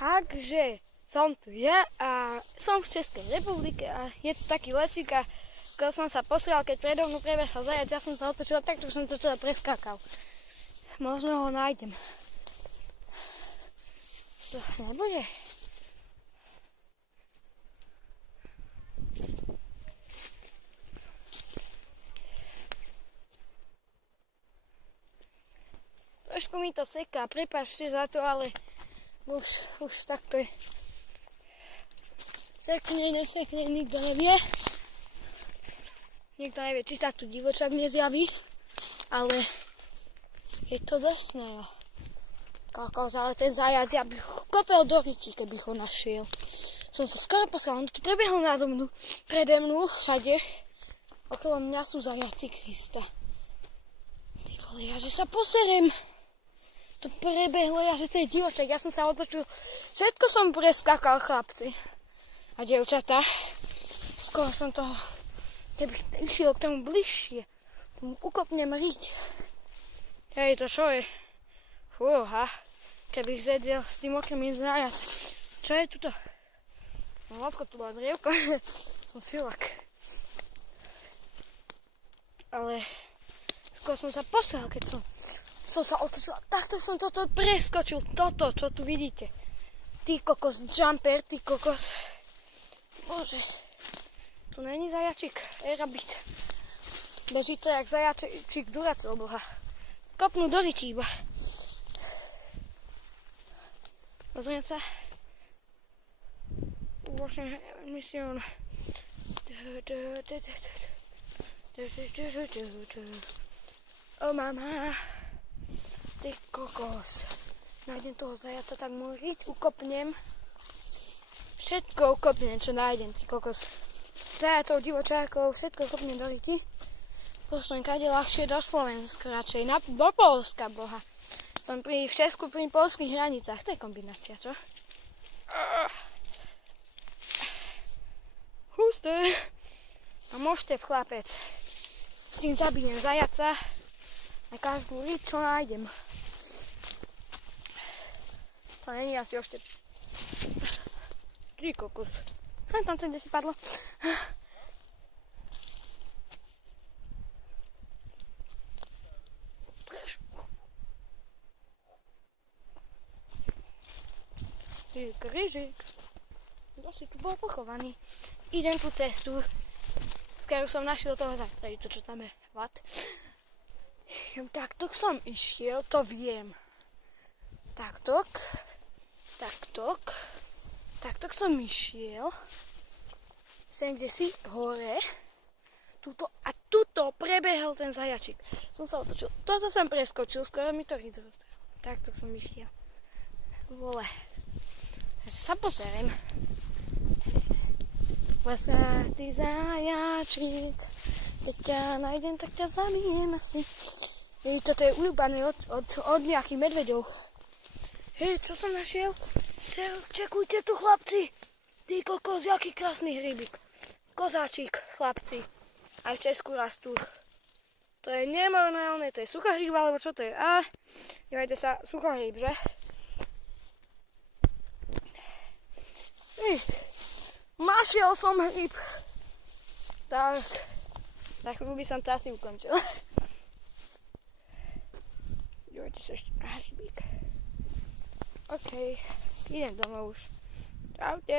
Takže som tu ja a som v Českej republike a je tu taký lesík a skoro som sa posral, keď predo mnou prebežal zajac, ja som sa otočila takto, som to celé preskákal. Možno ho nájdem. Co nebude? Trošku mi to seká, prepáčte za to, ale už takto je. Sekne, nesekne, nikto nevie. Nikto nevie, či sa tu divočák nezjaví, ale je to desné, no. Kokos, ale ten zajac, ja bych ho kopel do ryti, keby ho našiel. Som sa skoro poslal, on tu prebiehol prede mnou, všade. Okolo mňa sú zajaci Krista. Ty vole, ja že sa poserem. To prebehlo, ja že to je divočák, ja som sa otočil. Všetko som preskakal, chlapci. A dievčatá, skoro som toho, keby išiel k tomu bližšie, tomu ukopnem riť. Hej, to čo je? Fúha, keby zjedel s tým okrem zajac. Čo je tuto? No, hladko tu bola drievko, som silak. Ale skoro som sa poslal, keď som sa otočil. Takto som toto preskočil, toto, čo tu vidíte. Ty kokos, jumper, ty kokos. Bože, tu není zajačík, rabbit. Beží to jak zajačík Duracell boha. Kopnú do ryti iba. Pozriem sa. Uvažujem misión. O mama. Ty kokos. Nájdem toho zajaca, tak môj riť ukopnem. Všetko ukopnem, čo nájdem, ty kokos. Zajacov, divočákov, všetko ukopnem do ryti. Pošlem kade ľahšie do Slovenska, radšej do Poľska, boha. Som v Česku pri poľských hranicách, to je kombinácia, čo? Husté. A môžete chlapec. S tým zabijem zajaca a každú riť, čo nájdem. To není asi oštep. Ty kokos. Tam to kde si padlo. Ryžík. Kto si tu bol pochovaný? Idem tú cestu, z ktorou som našiel toho zajtra. To, čo tam je. Vat. Takto som išiel, to viem. Taktok som išiel. Sem, kde si hore. A tuto prebehol ten zajačík. Som sa otočil. Toto som preskočil, skoro mi to ryt roztrel. Takto som išiel. Vole. Ja sa poserem. Ty zajačík. Keď ťa nájdem, tak ťa zabijem asi. Toto je uľúbané od nejakých medveďov. Hej, čo som našiel? Čekujte tu, chlapci. Ty kokos, jaký krásny hrybík. Kozáčik, chlapci. Aj v Česku rastú. To je nenormálne, to je suchahryb, alebo čo to je? Dívajte sa, suchahryb, že? Našiel som hryb. Tak. Na chvíľu by som to asi ukončil. Dívajte sa ešte na hrybík. OK, idem domov už. Čaute.